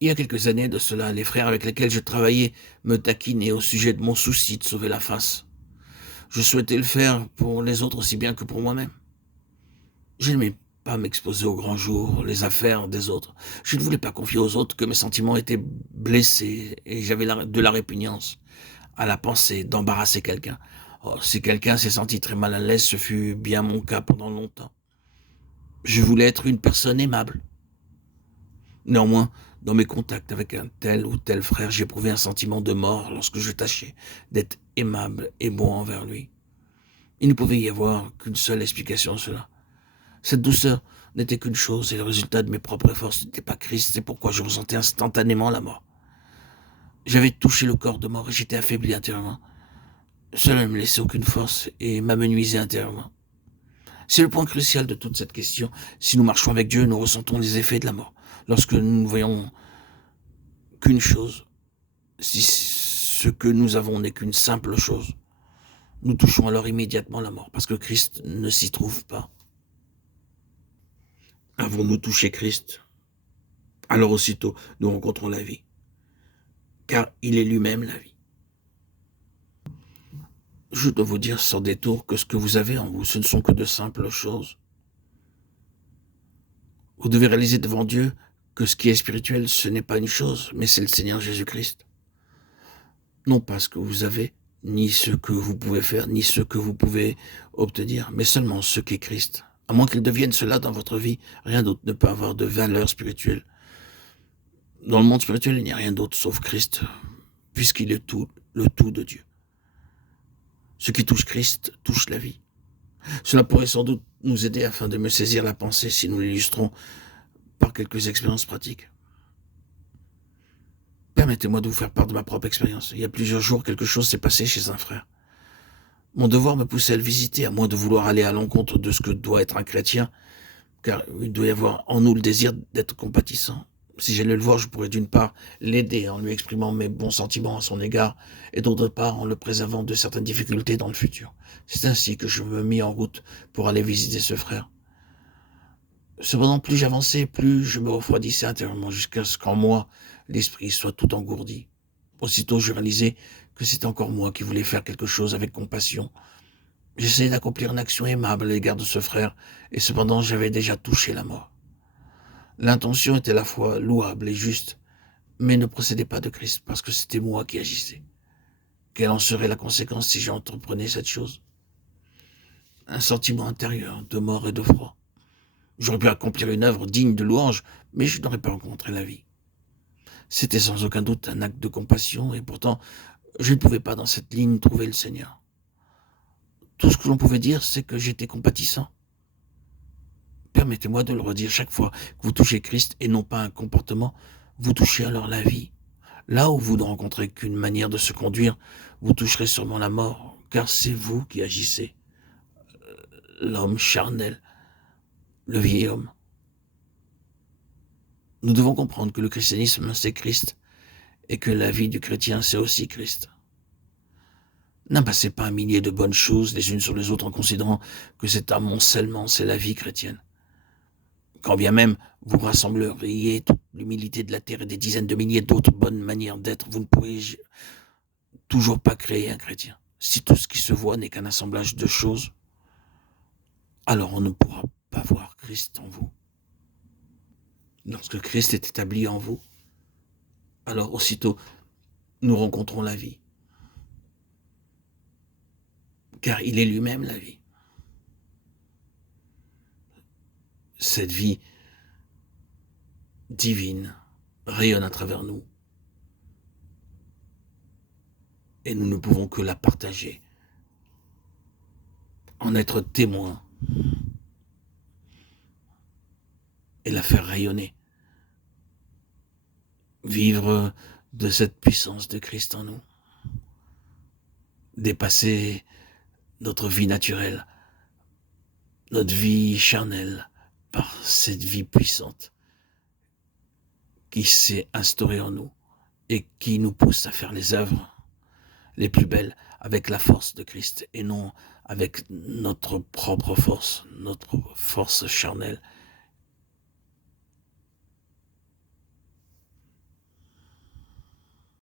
Il y a quelques années de cela, les frères avec lesquels je travaillais me taquinaient au sujet de mon souci de sauver la face. Je souhaitais le faire pour les autres aussi bien que pour moi-même. Je n'aimais pas m'exposer au grand jour, les affaires des autres. Je ne voulais pas confier aux autres que mes sentiments étaient blessés et j'avais de la répugnance à la pensée d'embarrasser quelqu'un. Oh, si quelqu'un s'est senti très mal à l'aise, ce fut bien mon cas pendant longtemps. Je voulais être une personne aimable. Néanmoins, dans mes contacts avec un tel ou tel frère, j'éprouvais un sentiment de mort lorsque je tâchais d'être aimable et bon envers lui. Il ne pouvait y avoir qu'une seule explication à cela. Cette douceur n'était qu'une chose et le résultat de mes propres efforts n'était pas Christ, c'est pourquoi je ressentais instantanément la mort. J'avais touché le corps de mort et j'étais affaibli intérieurement. Cela ne me laissait aucune force et m'amenuisait intérieurement. C'est le point crucial de toute cette question. Si nous marchons avec Dieu, nous ressentons les effets de la mort. Lorsque nous ne voyons qu'une chose, si ce que nous avons n'est qu'une simple chose, nous touchons alors immédiatement la mort, parce que Christ ne s'y trouve pas. Avons-nous touché Christ? Alors aussitôt, nous rencontrons la vie, car il est lui-même la vie. Je dois vous dire sans détour que ce que vous avez en vous, ce ne sont que de simples choses. Vous devez réaliser devant Dieu que ce qui est spirituel, ce n'est pas une chose, mais c'est le Seigneur Jésus-Christ. Non pas ce que vous avez, ni ce que vous pouvez faire, ni ce que vous pouvez obtenir, mais seulement ce qu'est Christ. À moins qu'il devienne cela dans votre vie, rien d'autre ne peut avoir de valeur spirituelle. Dans le monde spirituel, il n'y a rien d'autre sauf Christ, puisqu'il est tout, le tout de Dieu. Ce qui touche Christ touche la vie. Cela pourrait sans doute nous aider afin de me saisir la pensée si nous l'illustrons par quelques expériences pratiques. Permettez-moi de vous faire part de ma propre expérience. Il y a plusieurs jours, quelque chose s'est passé chez un frère. Mon devoir me poussait à le visiter, à moins de vouloir aller à l'encontre de ce que doit être un chrétien, car il doit y avoir en nous le désir d'être compatissant. Si j'allais le voir, je pourrais d'une part l'aider en lui exprimant mes bons sentiments à son égard, et d'autre part en le préservant de certaines difficultés dans le futur. C'est ainsi que je me mis en route pour aller visiter ce frère. Cependant, plus j'avançais, plus je me refroidissais intérieurement, jusqu'à ce qu'en moi, l'esprit soit tout engourdi. Aussitôt, je réalisais que c'était encore moi qui voulais faire quelque chose avec compassion. J'essayais d'accomplir une action aimable à l'égard de ce frère, et cependant j'avais déjà touché la mort. L'intention était à la fois louable et juste, mais ne procédait pas de Christ, parce que c'était moi qui agissais. Quelle en serait la conséquence si j'entreprenais cette chose? Un sentiment intérieur de mort et de froid. J'aurais pu accomplir une œuvre digne de louange, mais je n'aurais pas rencontré la vie. C'était sans aucun doute un acte de compassion, et pourtant, je ne pouvais pas dans cette ligne trouver le Seigneur. Tout ce que l'on pouvait dire, c'est que j'étais compatissant. Permettez-moi de le redire chaque fois que vous touchez Christ et non pas un comportement, vous touchez alors la vie. Là où vous ne rencontrez qu'une manière de se conduire, vous toucherez sûrement la mort, car c'est vous qui agissez. L'homme charnel, le vieil homme. Nous devons comprendre que le christianisme, c'est Christ, et que la vie du chrétien, c'est aussi Christ. N'amassez pas un millier de bonnes choses les unes sur les autres en considérant que cet amoncellement, c'est la vie chrétienne. Quand bien même vous rassembleriez toute l'humilité de la terre et des dizaines de milliers d'autres bonnes manières d'être, vous ne pourrez toujours pas créer un chrétien. Si tout ce qui se voit n'est qu'un assemblage de choses, alors on ne pourra pas voir Christ en vous. Lorsque Christ est établi en vous, alors aussitôt nous rencontrons la vie. Car il est lui-même la vie. Cette vie divine rayonne à travers nous. Et nous ne pouvons que la partager, en être témoins et la faire rayonner. Vivre de cette puissance de Christ en nous. Dépasser notre vie naturelle, notre vie charnelle, par cette vie puissante qui s'est instaurée en nous et qui nous pousse à faire les œuvres les plus belles avec la force de Christ et non avec notre propre force charnelle